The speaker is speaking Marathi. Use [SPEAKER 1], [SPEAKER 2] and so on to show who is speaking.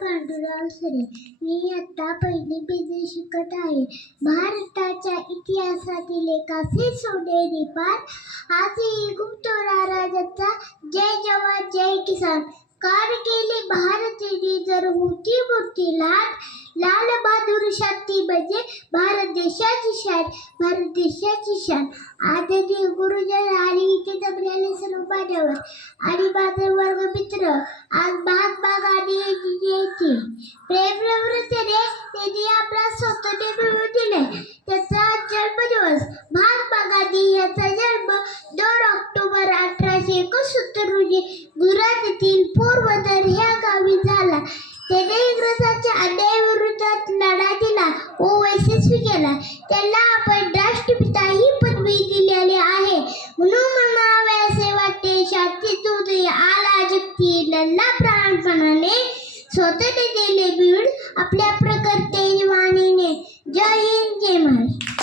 [SPEAKER 1] पांडुराव सरे मी आता पहिली पेजी शिकत आहे. भारताच्या इतिहासातील एक असे सोनेरी पार आजही गुप्तोरा राजाचा जय जवान जय किसान. कार केली भारतीने जर होती मोठी लाल लाल बहादूर शांती म्हणजे भारत देशाची शान भारत देशाची शान. आदरणीय गुरुजन आणि इथे जमलेले सर्व मान्यवर आणि माझे वर्ग मित्र आज प्रेम प्रवृत्तीने त्यांनी आपला स्वतःने मिळवून दिले त्याचा जन्मदिवस महात्मा गांधी यांचा जन्म दोन ऑक्टोबर अठराशे एकोणसत्तर रोजी गुजरात येथील पोरबंदर ह्या गावी झाला. त्याने इंग्रजांच्या अन्यायाविरोधात लढा दिला व यशस्वी केला. त्याला आपण राष्ट्रपिता ही पदवी दिलेली आहे. म्हणून म्हणावे असे वाटते शांती दूध आला जगती लल्ला प्राणपणाने स्वतःने दिले बीड आपल्या प्रकर्ते वाणीने. जय हिंद जय महाराष्ट्र.